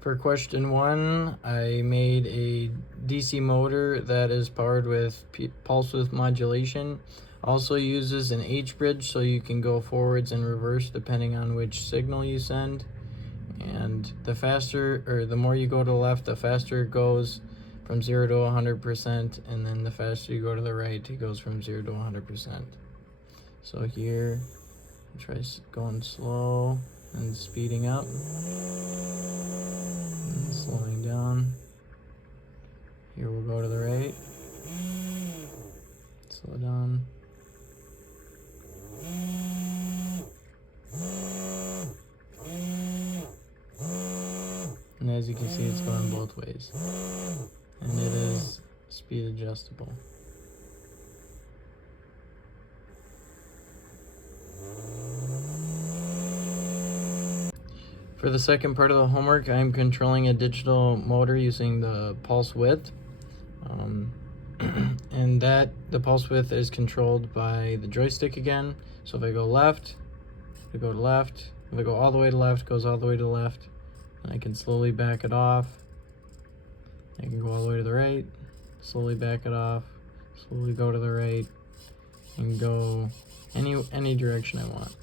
For question 1, I made a DC motor that is powered with pulse width modulation. Also uses an H bridge, so you can go forwards and reverse depending on which signal you send. And the faster, or the more you go to the left, the faster it goes from 0 to 100%, and then the faster you go to the right, it goes from 0 to 100%. So here, try going slow and speeding up. And slowing down. Here we'll go to the right. Slow down. And as you can see, it's going both ways. And it is speed adjustable. For the second part of the homework, I'm controlling a digital motor using the pulse width. And the pulse width is controlled by the joystick again. So if I go left, I go to left. If I go all the way to left, it goes all the way to the left. And I can slowly back it off. I can go all the way to the right, slowly back it off, slowly go to the right, and go any direction I want.